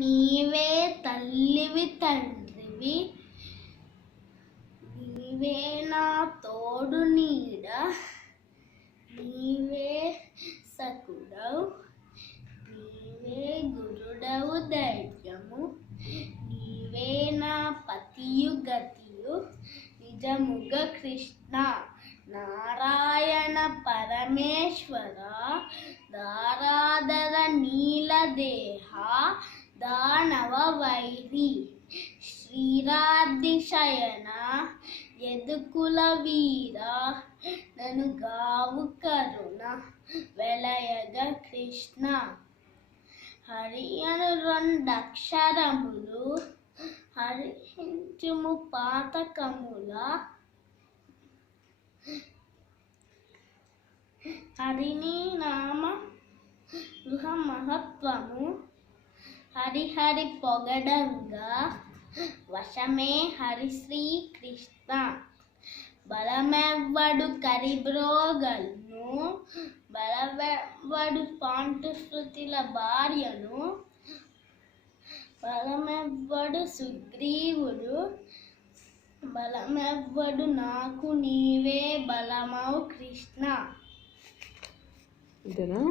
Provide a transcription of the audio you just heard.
నీవే తల్లివి తండ్రివి, నీవే నా తోడు నీడ, నీవే సకుడవు, నీవే గురుడవు ధైర్యము, నీవే నా పతియు గతియు నిజముగ కృష్ణ. నారాయణ పరమేశ్వర దారాధర నీలదేహ దానవ వైరి, శ్రీరాధి శయన యదుకుల వీర, నను గావు కరుణ వెలయగ కృష్ణ. హరి అను రెండక్షరములు హరించుము పాతకముల, హరిని నామ గృహ మహత్వము, హరిహరి పొగడంగా వశమే హరి శ్రీ కృష్ణ. బలమెవ్వడు కరిబ్రోగల్ను, బలమెవ్వడు పాండుశృతుల భార్యను, బలమెవ్వడు సుగ్రీవుడు, బలమెవ్వడు నాకు నీవే బలమవు కృష్ణ. అంతేనా?